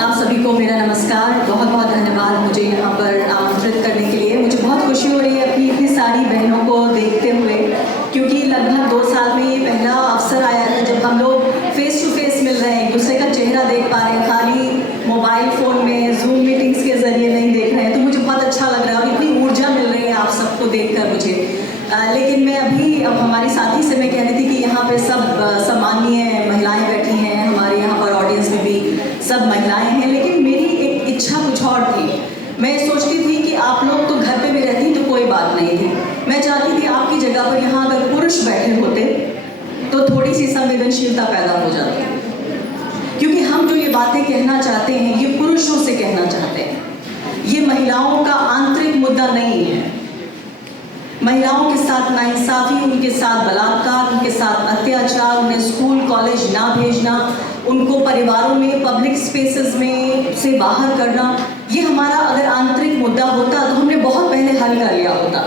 आप सभी को मेरा नमस्कार। बहुत बहुत धन्यवाद मुझे यहाँ पर आमंत्रित करने के लिए। मुझे बहुत खुशी हो रही है अपनी इतनी सारी बहनों को देखते हुए, क्योंकि लगभग 2 साल में ये पहला अवसर आया है जब हम लोग फेस टू फेस मिल रहे हैं, एक दूसरे का चेहरा देख पा रहे हैं, खाली मोबाइल फ़ोन में जूम मीटिंग्स के ज़रिए नहीं देख रहे हैं। तो मुझे बहुत अच्छा लग रहा है और इतनी ऊर्जा मिल रही है आप सबको देख कर मुझे। लेकिन मैं अब हमारी साथी से मैं कह रही थी कि यहाँ पे सब माननीय महिलाएं बैठी हैं, हमारे यहाँ पर ऑडियंस में भी सब महिलाएं हैं, लेकिन मेरी एक इच्छा कुछ और थी। मैं सोचती थी कि आप लोग तो घर पे भी रहती तो कोई बात नहीं थी, मैं चाहती थी आपकी जगह पर यहाँ अगर पुरुष बैठे होते तो थोड़ी सी संवेदनशीलता पैदा हो जाती, क्योंकि हम जो ये बातें कहना चाहते हैं ये पुरुषों से कहना चाहते हैं। ये महिलाओं का आंतरिक मुद्दा नहीं है। महिलाओं के साथ नाइंसाफी, उनके साथ बलात्कार, उनके साथ अत्याचार, उन्हें स्कूल कॉलेज ना भेजना, उनको परिवारों में पब्लिक स्पेसेस में से बाहर करना, ये हमारा अगर आंतरिक मुद्दा होता तो हमने बहुत पहले हल कर लिया होता।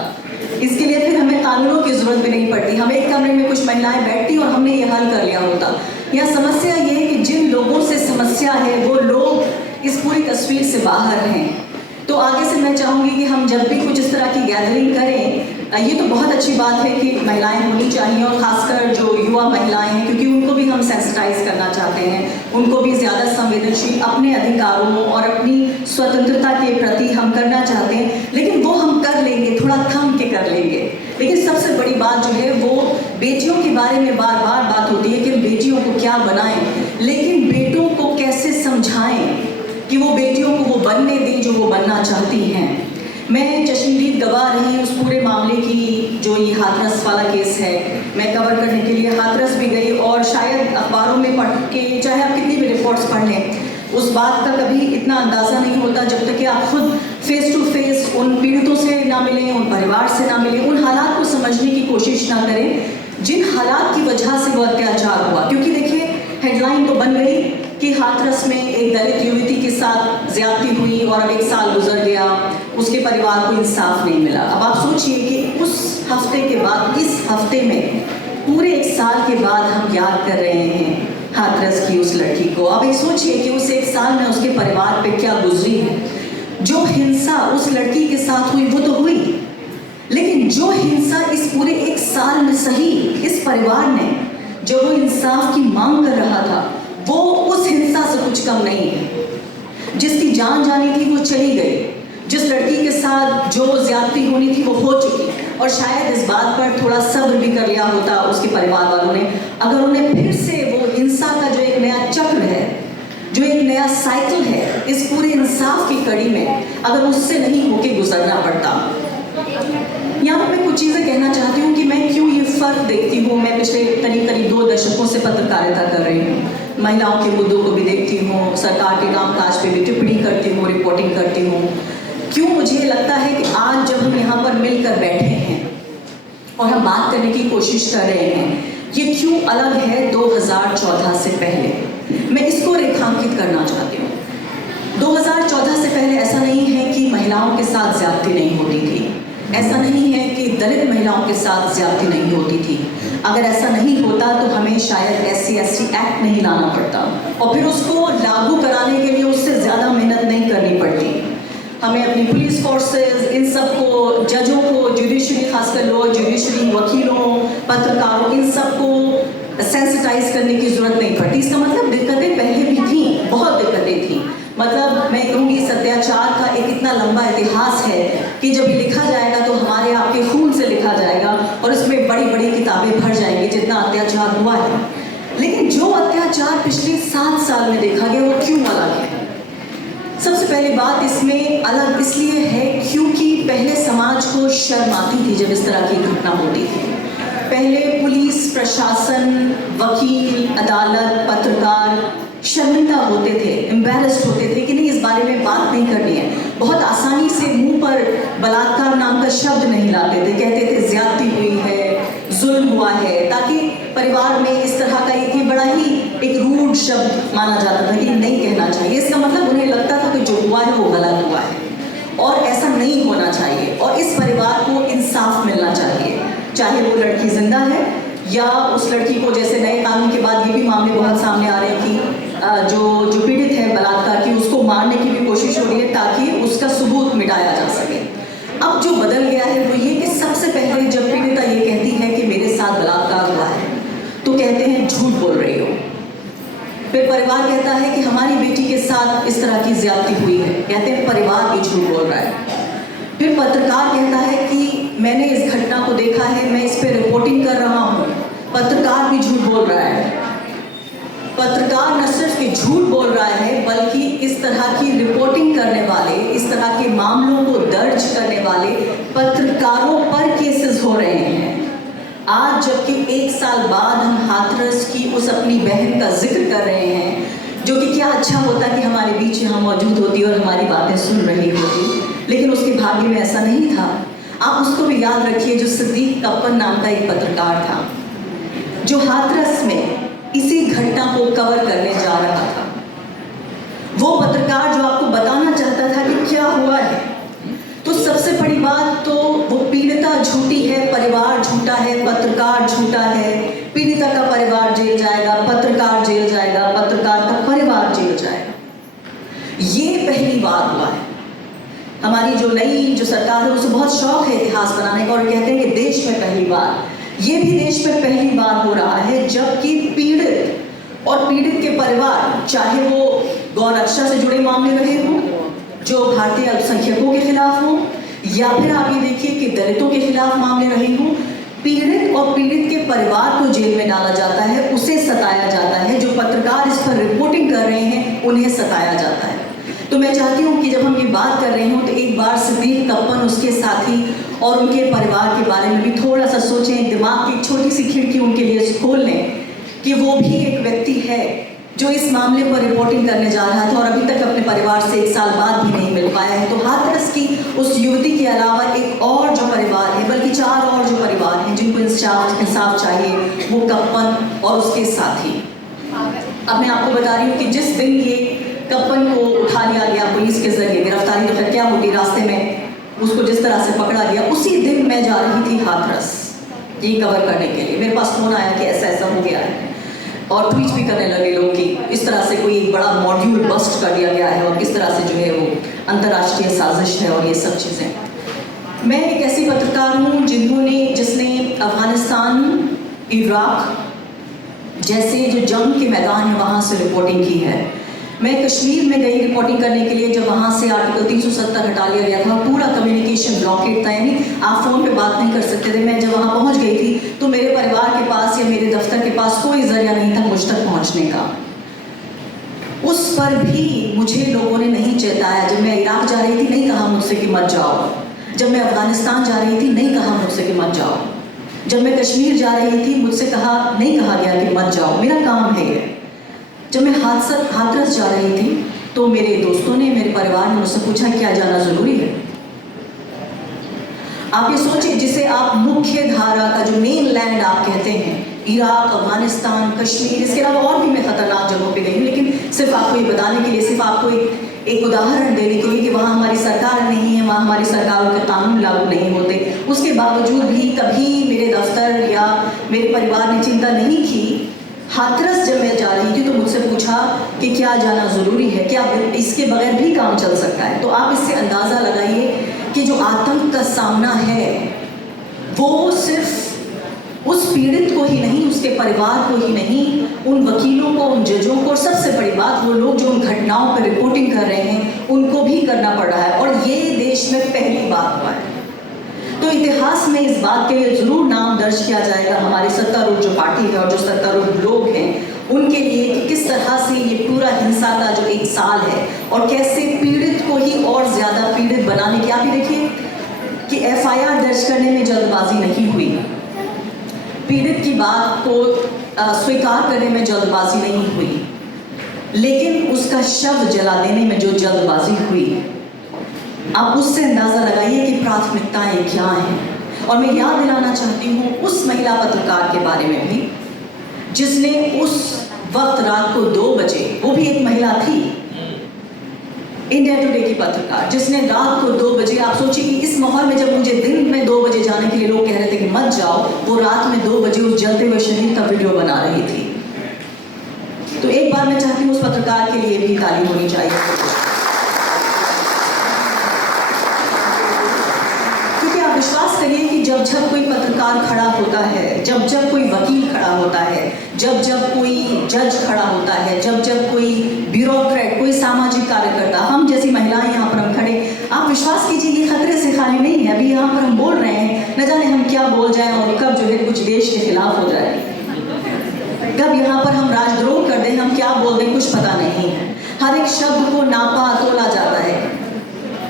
इसके लिए फिर हमें कानूनों की ज़रूरत भी नहीं पड़ती। हम एक कमरे में कुछ महिलाएं बैठती और हमने ये हल कर लिया होता। यह समस्या ये है कि जिन लोगों से समस्या है वो लोग इस पूरी तस्वीर से बाहर हैं। तो आगे से मैं चाहूँगी कि हम जब भी कुछ इस तरह की गैदरिंग करें, ये तो बहुत अच्छी बात है कि महिलाएं होनी चाहिए और ख़ासकर जो युवा महिलाएं हैं, क्योंकि उनको भी हम सेंसिटाइज करना चाहते हैं, उनको भी ज़्यादा संवेदनशील अपने अधिकारों और अपनी स्वतंत्रता के प्रति हम करना चाहते हैं। लेकिन वो हम कर लेंगे, थोड़ा थम के कर लेंगे। लेकिन सबसे बड़ी बात जो है वो बेटियों के बारे में बार बार बात होती है कि हम बेटियों को क्या बनाएं, लेकिन बेटों को कैसे समझाएं कि वो बेटियों को वो बनने दें जो वो बनना चाहती हैं। मैं चश्मदीद गवाह रही उस पूरे मामले की, जो ये हाथरस वाला केस है। मैं कवर करने के लिए हाथरस भी गई और शायद अखबारों में पढ़ के, चाहे आप कितनी भी रिपोर्ट्स पढ़ लें, उस बात का कभी इतना अंदाज़ा नहीं होता जब तक कि आप खुद फेस टू फेस उन पीड़ितों से ना मिलें, उन परिवार से ना मिलें, उन हालात को समझने की कोशिश ना करें जिन हालात की वजह से वो अत्याचार हुआ। क्योंकि देखिए, हेडलाइन तो बन गई कि हाथरस में एक दलित युवती के साथ ज्यादती हुई और अब 1 साल गुजर गया, उसके परिवार को इंसाफ नहीं मिला। अब आप सोचिए कि उस हफ्ते के बाद, इस हफ्ते में पूरे 1 साल के बाद हम याद कर रहे हैं हाथरस की उस लड़की को। अब ये सोचिए कि उस 1 साल में उसके परिवार पे क्या गुजरी है। जो हिंसा उस लड़की के साथ हुई वो तो हुई, लेकिन जो हिंसा इस पूरे 1 साल में सही इस परिवार ने, जो वो इंसाफ की मांग कर रहा था, वो उस हिंसा से कुछ कम नहीं है। जिसकी जान जानी थी वो चली गई, जिस लड़की के साथ जो ज्यादती होनी थी वो हो चुकी, और शायद इस बात पर थोड़ा सब्र भी कर लिया होता उसके परिवार वालों ने, अगर उन्हें फिर से वो हिंसा का जो एक नया चक्र है, जो एक नया साइकिल है इस पूरे इंसाफ की कड़ी में, अगर उससे नहीं होके गुजरना पड़ता। यहाँ पर मैं कुछ चीज़ें कहना चाहती हूँ कि मैं क्यों ये फ़र्क देखती हूँ। मैं पिछले करीब 2 दशकों से पत्रकारिता कर रही हूँ, महिलाओं के मुद्दों को भी देखती हूँ, सरकार के कामकाज पे भी टिप्पणी करती हूँ, रिपोर्टिंग करती हूँ। क्यों मुझे लगता है कि आज जब हम यहाँ पर मिलकर बैठे हैं और हम बात करने की कोशिश कर रहे हैं, ये क्यों अलग है 2014 से पहले। मैं इसको रेखांकित करना चाहती हूँ। 2014 से पहले ऐसा नहीं है कि महिलाओं के साथ ज्यादती नहीं होती थी, ऐसा नहीं है कि दलित महिलाओं के साथ ज्यादती नहीं होती थी। अगर ऐसा नहीं होता तो हमें शायद SC/ST एक्ट नहीं लाना पड़ता और फिर उसको लागू कराने के लिए उससे ज़्यादा मेहनत नहीं करनी पड़ती। हमें अपनी पुलिस फोर्सेस, इन सबको, जजों को, जुडिशरी, खासकर लोअर जुडिशरी, वकीलों, पत्रकारों, इन सबको सेंसिटाइज करने की ज़रूरत नहीं पड़ती। इसका मतलब दिक्कतें पहले भी थी, बहुत दिक्कतें थी। मतलब मैं कहूँगी इस अत्याचार का एक इतना लंबा इतिहास है कि जब ये लिखा जाएगा तो हमारे आपके खून से लिखा जाएगा और इसमें बड़ी बड़ी किताबें भर जाएंगी जितना अत्याचार हुआ है। लेकिन जो अत्याचार पिछले 7 साल में देखा गया वो क्यों अलग है? सबसे पहली बात इसमें अलग इसलिए है क्योंकि पहले समाज को शर्म आती थी जब इस तरह की घटना होती थी। पहले पुलिस प्रशासन, वकील, अदालत, पत्रकार शर्मिंदा होते थे, एम्बैरेस्ड होते थे कि नहीं, इस बारे में बात नहीं करनी है। बहुत आसानी से मुंह पर बलात्कार नाम का शब्द नहीं लाते थे, कहते थे ज्यादती हुई है, जुल्म हुआ है, ताकि परिवार में इस तरह का एक बड़ा ही एक रूड शब्द माना जाता था कि नहीं कहना चाहिए। इसका मतलब उन्हें लगता था कि जो हुआ है वो गलत हुआ है और ऐसा नहीं होना चाहिए और इस परिवार को इंसाफ मिलना चाहिए, चाहे वो लड़की जिंदा है या उस लड़की को, जैसे नए कानून के बाद ये भी मामले बहुत सामने आ रहे हैं कि जो पीड़ित है बलात्कार की, उसको मिटाया जा सके। अब जो बदल गया है वो ये कि सबसे पहले जब पीड़िता ये कहती है कि मेरे साथ बलात्कार हुआ है तो कहते हैं झूठ बोल रही हो। फिर परिवार कहता है कि हमारी बेटी के साथ इस तरह की ज्यादती हुई है, कहते हैं परिवार भी झूठ बोल रहा है। फिर पत्रकार कहता है कि मैंने इस घटना को देखा है, मैं इस पर रिपोर्टिंग कर रहा हूँ, पत्रकार भी झूठ बोल रहा है। पत्रकार न सिर्फ कि झूठ बोल रहा है बल्कि इस तरह की रिपोर्टिंग करने वाले, इस तरह के मामलों को दर्ज करने वाले पत्रकारों पर केसेस हो रहे हैं। आज जबकि 1 साल बाद हम हाथरस की उस अपनी बहन का जिक्र कर रहे हैं, जो कि क्या अच्छा होता कि हमारे बीच यहाँ मौजूद होती और हमारी बातें सुन रही होती, लेकिन उसके भाग्य में ऐसा नहीं था। आप उसको भी याद रखिए जो सिद्दीक कप्पन नाम का एक पत्रकार था, जो हाथरस में इसी घटना को कवर करने जा रहा था। वो पत्रकार जो आपको बताना चाहता था कि क्या हुआ है। तो सबसे बड़ी बात तो वो पीड़िता झूठी है, परिवार झूठा है, पत्रकार झूठा है। पीड़िता का परिवार जेल जाएगा, पत्रकार जेल जाएगा, पत्रकार का परिवार जेल जाएगा। ये पहली बार हुआ है। हमारी जो नई सरकार है उसे बहुत शौक है इतिहास बनाने का और कहते हैं कि देश में पहली बार, ये भी देश में पहली बार हो रहा है जबकि पीड़ित और पीड़ित के परिवार, चाहे वो गौरक्षा से जुड़े मामले रहे हों, जो भारतीय अल्पसंख्यकों के खिलाफ हो, या फिर आप ये देखिए कि दलितों के खिलाफ मामले रहे हों, पीड़ित और पीड़ित के परिवार को जेल में डाला जाता है, उसे सताया जाता है। जो पत्रकार इस पर रिपोर्टिंग कर रहे हैं उन्हें सताया जाता है। तो मैं चाहती हूँ कि जब हम ये बात कर रहे हों तो एक बार सिद्दीक कप्पन, उसके साथी और उनके परिवार के बारे में भी थोड़ा सा सोचें, दिमाग की एक छोटी सी खिड़की उनके लिए खोल लें कि वो भी एक व्यक्ति है जो इस मामले पर रिपोर्टिंग करने जा रहा था और अभी तक अपने परिवार से 1 साल बाद भी नहीं मिल पाया है। तो हाथरस की उस युवती के अलावा एक और जो परिवार है, बल्कि 4 और जो परिवार हैं जिनको इंसाफ चाहिए, वो कप्पन और उसके साथी। अब मैं आपको बता रही हूँ कि जिस दिन ये कप्पन को उठा लिया गया पुलिस के जरिए, गिरफ्तारी तो फिर क्या होती, रास्ते में उसको जिस तरह से पकड़ा गया, उसी दिन मैं जा रही थी हाथरस ये कवर करने के लिए। मेरे पास फोन आया कि ऐसा ऐसा हो गया है और ट्वीट भी करने लगे लोग कि इस तरह से कोई एक बड़ा मॉड्यूल बस्ट कर दिया गया है और किस तरह से जो है वो अंतर्राष्ट्रीय साजिश है और ये सब चीज़ें। मैं एक ऐसी पत्रकार हूँ जिसने अफगानिस्तान, इराक जैसे जो जंग के मैदान है वहाँ से रिपोर्टिंग की है। मैं कश्मीर में गई रिपोर्टिंग करने के लिए, जब वहाँ से आर्टिकल 370 हटा लिया गया था, पूरा कम्युनिकेशन ब्लॉकेट था, यानी आप फ़ोन पे बात नहीं कर सकते थे। मैं जब वहाँ पहुँच गई थी तो मेरे परिवार के पास या मेरे दफ्तर के पास कोई जरिया नहीं था मुझ तक पहुँचने का। उस पर भी मुझे लोगों ने नहीं चेताया। जब मैं इराक जा रही थी नहीं कहा मुझसे कि मत जाओ, जब मैं अफगानिस्तान जा रही थी नहीं कहा मुझसे कि मत जाओ, जब मैं कश्मीर जा रही थी मुझसे नहीं कहा गया कि मत जाओ, मेरा काम है ये। जब मैं हाथरस जा रही थी तो मेरे दोस्तों ने, मेरे परिवार ने मुझसे पूछा क्या जाना ज़रूरी है। आप ये सोचिए, जिसे आप मुख्य धारा का जो मेन लैंड आप कहते हैं, इराक, अफगानिस्तान, कश्मीर, इसके अलावा और भी मैं खतरनाक जगहों पे गई हूँ, लेकिन सिर्फ आपको ये बताने के लिए, सिर्फ आपको एक उदाहरण देने के लिए कि वहाँ हमारी सरकार नहीं है, वहाँ हमारी सरकारों के कानून लागू नहीं होते, उसके बावजूद भी कभी मेरे दफ्तर या मेरे परिवार ने चिंता नहीं की। हाथरस जब मैं जा रही थी तो मुझसे पूछा कि क्या जाना ज़रूरी है, क्या इसके बगैर भी काम चल सकता है। तो आप इससे अंदाज़ा लगाइए कि जो आतंक का सामना है वो सिर्फ उस पीड़ित को ही नहीं, उसके परिवार को ही नहीं, उन वकीलों को, उन जजों को, और सबसे बड़ी बात वो लोग जो उन घटनाओं पर रिपोर्टिंग कर रहे हैं उनको भी करना पड़ रहा है। और ये देश में पहली बार हुआ है। तो इतिहास में इस बात के लिए ज़रूर नाम दर्ज किया जाएगा हमारी सत्तारूढ़ जो पार्टी है और जो सत्तारूढ़ लोग हैं उनके लिए, कि किस तरह से ये पूरा हिंसा का जो 1 साल है और कैसे पीड़ित को ही और ज़्यादा पीड़ित बनाने की। आप ही देखिए कि FIR दर्ज करने में जल्दबाजी नहीं हुई, पीड़ित की बात को स्वीकार करने में जल्दबाजी नहीं हुई, लेकिन उसका शव जला देने में जो जल्दबाजी हुई, आप उससे अंदाज़ा लगाइए कि प्राथमिकताएं क्या हैं। और मैं याद दिलाना चाहती हूँ उस महिला पत्रकार के बारे में भी जिसने उस वक्त रात को 2 बजे, वो भी एक महिला थी, इंडिया टुडे की पत्रकार, जिसने रात को 2 बजे, आप सोचिए कि इस माहौल में जब मुझे दिन में 2 बजे जाने के लिए लोग कह रहे थे कि मत जाओ, वो रात में 2 बजे उस जलते हुए शरीर का वीडियो बना रही थी। तो एक बार मैं चाहती हूँ उस पत्रकार के लिए भी ताली होनी चाहिए। जब जब कोई पत्रकार खड़ा होता है, जब जब कोई वकील खड़ा होता है, जब जब कोई जज खड़ा होता है, जब जब कोई ब्यूरोक्रेट, कोई सामाजिक कार्यकर्ता, हम जैसी महिलाएं यहाँ पर हम खड़े, आप विश्वास कीजिए ये खतरे से खाली नहीं है। अभी यहाँ पर हम बोल रहे हैं, न जाने हम क्या बोल जाएं और कब जो है कुछ देश के खिलाफ हो जाए, कब यहाँ पर हम राजद्रोह कर दें, हम क्या बोल दें, कुछ पता नहीं है। हर एक शब्द को नापा तोला जाता है।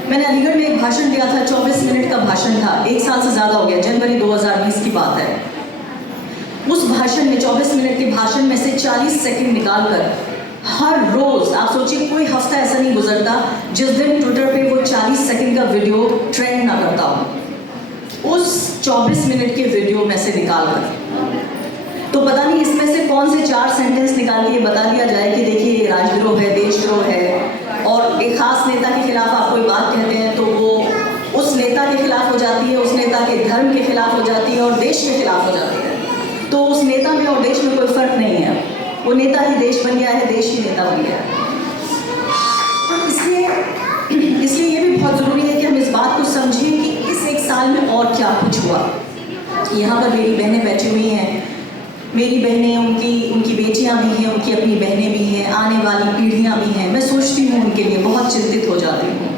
मैंने अलीगढ़ में एक भाषण दिया था, 24 मिनट का भाषण था, 1 साल से ज़्यादा हो गया, जनवरी 2020 की बात है। उस भाषण में 24 मिनट के भाषण में से 40 सेकंड निकालकर हर रोज़, आप सोचिए कोई हफ्ता ऐसा नहीं गुजरता जिस दिन ट्विटर पे वो 40 सेकंड का वीडियो ट्रेंड ना करता हो, उस 24 मिनट के वीडियो में से निकालकर। तो पता नहीं इसमें से कौन से 4 सेंटेंस निकाल के बता दिया जाए कि देखिए ये राजद्रोह है, देशद्रोह है, और एक खास नेता के खिलाफ आप कोई बात कहते हैं तो वो उस नेता के खिलाफ हो जाती है, उस नेता के धर्म के खिलाफ हो जाती है और देश के खिलाफ हो जाती है। तो उस नेता में और देश में कोई फर्क नहीं है, वो नेता ही देश बन गया है, देश ही नेता बन गया है। तो इसलिए ये भी बहुत ज़रूरी है कि हम इस बात को समझें कि इस 1 साल में और क्या कुछ हुआ। यहाँ पर मेरी बहनें बैठी हुई हैं, मेरी बहनें, उनकी बेटियां भी हैं, उनकी अपनी बहनें भी हैं, आने वाली पीढ़ियां भी हैं। मैं सोचती हूँ उनके लिए, बहुत चिंतित हो जाती हूँ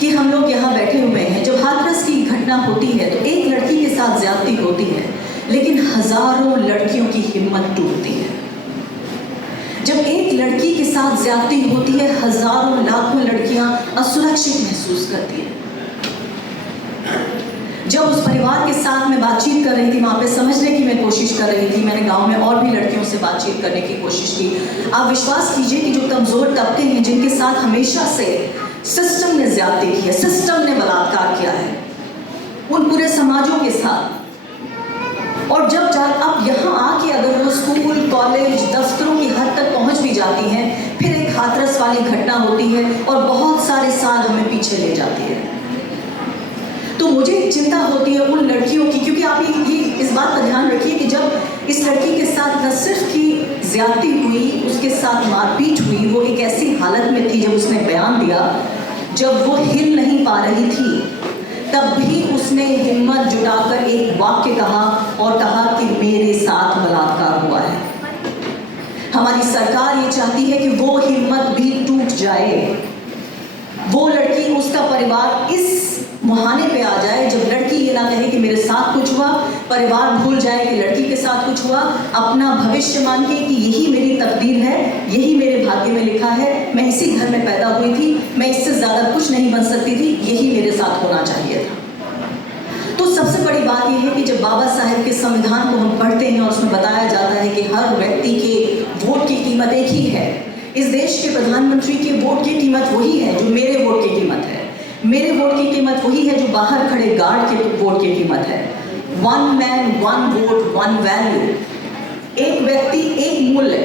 कि हम लोग यहाँ बैठे हुए हैं, जब हाथरस की घटना होती है तो एक लड़की के साथ ज्यादती होती है, लेकिन हजारों लड़कियों की हिम्मत टूटती है। जब एक लड़की के साथ ज्यादती होती है, हजारों लाखों लड़कियां असुरक्षित महसूस करती है। जब उस परिवार के साथ मैं बातचीत कर रही थी, वहाँ पे समझने की मैं कोशिश कर रही थी, मैंने गांव में और भी लड़कियों से बातचीत करने की कोशिश की। आप विश्वास कीजिए कि जो कमज़ोर तबके हैं, जिनके साथ हमेशा से सिस्टम ने ज्यादती की है, सिस्टम ने बलात्कार किया है, उन पूरे समाजों के साथ, और जब अब यहाँ आके अगर वो स्कूल, कॉलेज, दफ्तरों की हद तक पहुँच भी जाती हैं, फिर एक हाथरस वाली घटना होती है और बहुत सारे साल हमें पीछे ले जाती है। तो मुझे चिंता होती है उन लड़कियों की, क्योंकि आप ये इस बात का ध्यान रखिए कि जब इस लड़की के साथ न सिर्फ की ज्यादती हुई, उसके साथ मारपीट हुई, वो एक ऐसी हालत में थी, जब उसने बयान दिया, जब वो हिल नहीं पा रही थी, तब भी उसने हिम्मत जुटाकर एक वाक्य कहा और कहा कि मेरे साथ बलात्कार हुआ है। हमारी सरकार ये चाहती है कि वो हिम्मत भी टूट जाए, वो लड़की, उसका परिवार इस मुहाने पे आ जाए जब लड़की ये ना कहे कि मेरे साथ कुछ हुआ, परिवार भूल जाए कि लड़की के साथ कुछ हुआ, अपना भविष्य मान के कि यही मेरी तकदीर है, यही मेरे भाग्य में लिखा है, मैं इसी घर में पैदा हुई थी, मैं इससे ज़्यादा कुछ नहीं बन सकती थी, यही मेरे साथ होना चाहिए था। तो सबसे बड़ी बात यह है कि जब बाबा साहेब के संविधान को हम पढ़ते हैं और उसमें बताया जाता है कि हर व्यक्ति के वोट की कीमत एक ही है, इस देश के प्रधानमंत्री के वोट की कीमत वही है जो मेरे वोट की कीमत है, मेरे वोट की कीमत वही है जो बाहर खड़े गार्ड के वोट की कीमत है। 1 मैन 1 वोट 1 वैल्यू, एक व्यक्ति एक मूल्य।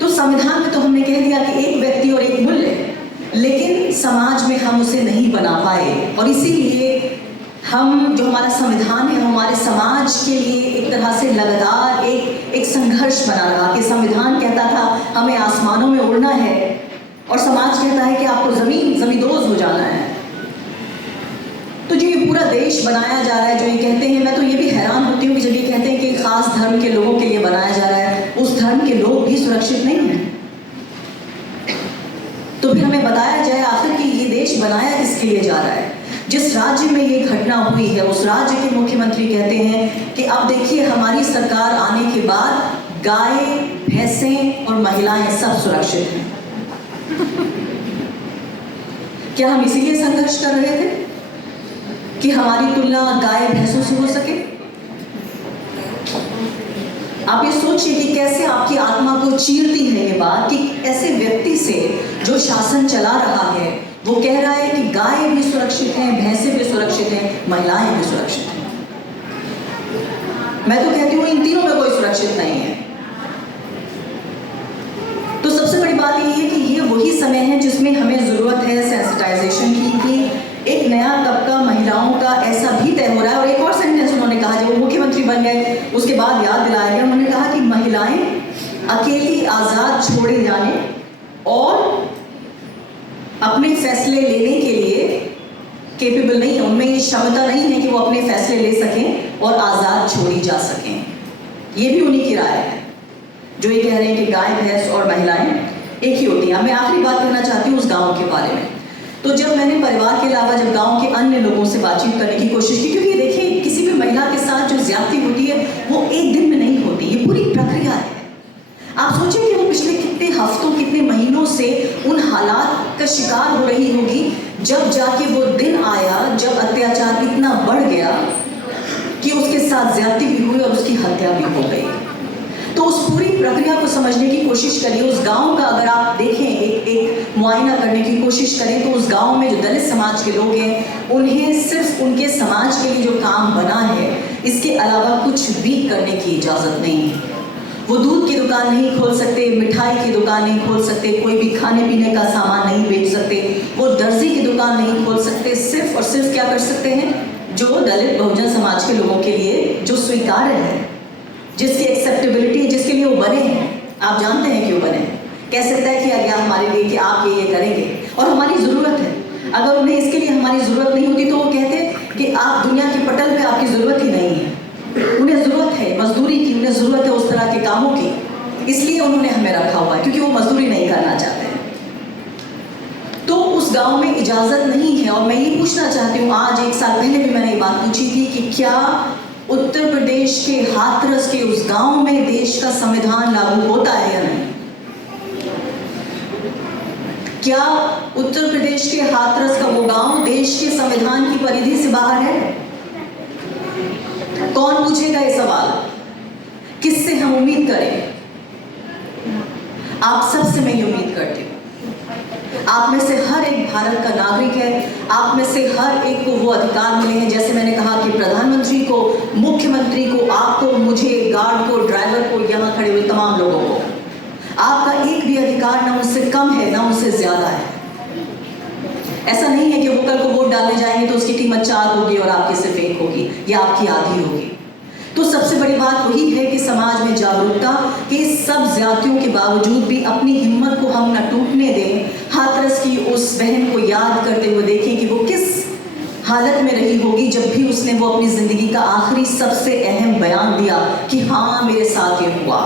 तो संविधान में तो हमने कह दिया कि एक व्यक्ति और एक मूल्य, लेकिन समाज में हम उसे नहीं बना पाए, और इसीलिए हम, जो हमारा संविधान है, हमारे समाज के लिए एक तरह से लगातार एक संघर्ष बना रहा कि संविधान कहता था हमें आसमानों में उड़ना है और समाज कहता है कि आपको जमींदोज हो जाना है। तो जो ये पूरा देश बनाया जा रहा है, जो ये कहते हैं, मैं तो ये भी हैरान होती हूँ कि जब ये कहते हैं कि खास धर्म के लोगों के लिए बनाया जा रहा है, उस धर्म के लोग भी सुरक्षित नहीं हैं। तो फिर हमें बताया जाए आखिर कि ये देश बनाया किसके लिए जा रहा है। जिस राज्य में ये घटना हुई है, उस राज्य के मुख्यमंत्री कहते हैं कि अब देखिए हमारी सरकार आने के बाद गाय, भैंसें और महिलाएं सब सुरक्षित हैं। क्या हम इसीलिए संघर्ष कर रहे थे कि हमारी तुलना गाय भैंसों से हो सके? आप ये सोचिए कि कैसे आपकी आत्मा को चीरती है ये बात कि ऐसे व्यक्ति से जो शासन चला रहा है, वो कह रहा है कि गाय भी सुरक्षित हैं, भैंसे भी सुरक्षित हैं, महिलाएं भी सुरक्षित हैं। मैं तो कहती हूँ इन तीनों में कोई सुरक्षित नहीं है। तो सबसे बड़ी बात यही है कि ये वही समय है जिसमें हमें जरूरत है सेंसिटाइजेशन की, कि एक नया तबका महिलाओं का ऐसा भी तय हो रहा है। और एक और सेंटेंस उन्होंने कहा, जब वो मुख्यमंत्री बन गए उसके बाद याद दिलाया गया, उन्होंने कहा कि महिलाएं अकेली आजाद छोड़े जाने और अपने फैसले लेने के लिए केपेबल नहीं है, उनमें ये क्षमता नहीं है कि वो अपने फैसले ले सकें और आज़ाद छोड़ी जा सकें। ये भी उन्हीं की राय है जो ये कह रहे हैं कि गाय भैंस और महिलाएं एक ही होती हैं। मैं आखिरी बात कहना चाहती हूँ उस गाँव के बारे में। तो जब मैंने परिवार के अलावा जब गांव के अन्य लोगों से बातचीत करने की कोशिश की, क्योंकि देखिए किसी भी महिला के साथ जो ज्यादती होती है वो एक दिन में नहीं होती, ये पूरी प्रक्रिया है। आप सोचिए कि वो पिछले कितने हफ्तों कितने महीनों से उन हालात का शिकार हो रही होगी, जब जाके वो दिन आया जब अत्याचार इतना बढ़ गया कि उसके साथ ज्यादती भी हुई और उसकी हत्या भी हो गई। तो उस पूरी प्रक्रिया को समझने की कोशिश करिए। उस गांव का अगर आप देखें, एक मुआयना करने की कोशिश करें, तो उस गांव में जो दलित समाज के लोग हैं उन्हें सिर्फ उनके समाज के लिए जो काम बना है इसके अलावा कुछ भी करने की इजाज़त नहीं है। वो दूध की दुकान नहीं खोल सकते, मिठाई की दुकान नहीं खोल सकते, कोई भी खाने पीने का सामान नहीं बेच सकते, वो दर्जी की दुकान नहीं खोल सकते। सिर्फ और सिर्फ क्या कर सकते हैं, जो दलित बहुजन समाज के लोगों के लिए जो स्वीकार्य है, जिसकी एक्सेप्टेबिलिटी, जिसके लिए वो बने हैं। आप जानते हैं क्यों बने, कैसे तय किया गया हमारे लिए कि आप ये करेंगे और हमारी ज़रूरत है। अगर उन्हें इसके लिए हमारी ज़रूरत नहीं होती तो वो कहते कि आप दुनिया के पटल पे आपकी ज़रूरत ही नहीं है। उन्हें ज़रूरत है मजदूरी की, उन्हें ज़रूरत है उस तरह के कामों की, इसलिए उन्होंने हमें रखा हुआ है, क्योंकि वो मजदूरी नहीं करना चाहते हैं। तो उस गांव में इजाज़त नहीं है। और मैं ये पूछना चाहती हूँ, आज 1 साल पहले भी मैंने ये बात पूछी थी कि क्या उत्तर प्रदेश के हाथरस के उस गांव में देश का संविधान लागू होता है या नहीं? क्या उत्तर प्रदेश के हाथरस का वो गांव देश के संविधान की परिधि से बाहर है? कौन पूछेगा ये सवाल? किससे हम उम्मीद करें? आप सबसे मैं ये उम्मीद करती हूँ, आप में से हर एक भारत का नागरिक है, आप में से हर एक को वो अधिकार मिले हैं, जैसे मैंने कहा कि प्रधानमंत्री को, मुख्यमंत्री को, आपको, मुझे, गार्ड को, ड्राइवर को, यहाँ खड़े हुए तमाम लोगों को। आपका एक भी अधिकार ना उनसे कम है ना उनसे ज्यादा है। ऐसा नहीं है कि वो कल को वोट डालने जाएंगे तो उसकी कीमत 4 होगी और आपकी सिर्फ 1 होगी या आपकी आधी होगी। तो सबसे बड़ी बात वही है कि समाज में जागरूकता, कि सब ज्यादतियों के बावजूद भी अपनी हिम्मत को हम न टूटने दें। हाथरस की उस बहन को याद करते हुए देखें कि वो किस हालत में रही होगी जब भी उसने वो अपनी जिंदगी का आखिरी सबसे अहम बयान दिया कि हाँ मेरे साथ ये हुआ।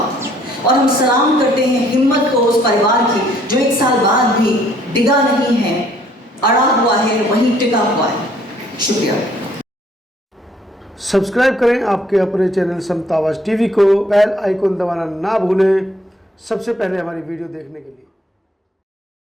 और हम सलाम करते हैं हिम्मत को उस परिवार की जो 1 साल बाद भी डिगा नहीं है, अड़ा हुआ है, वहीं टिका हुआ है। शुक्रिया। सब्सक्राइब करें आपके अपने चैनल समता आवाज़ टीवी को, बेल आइकन दबाना ना भूलें सबसे पहले हमारी वीडियो देखने के लिए।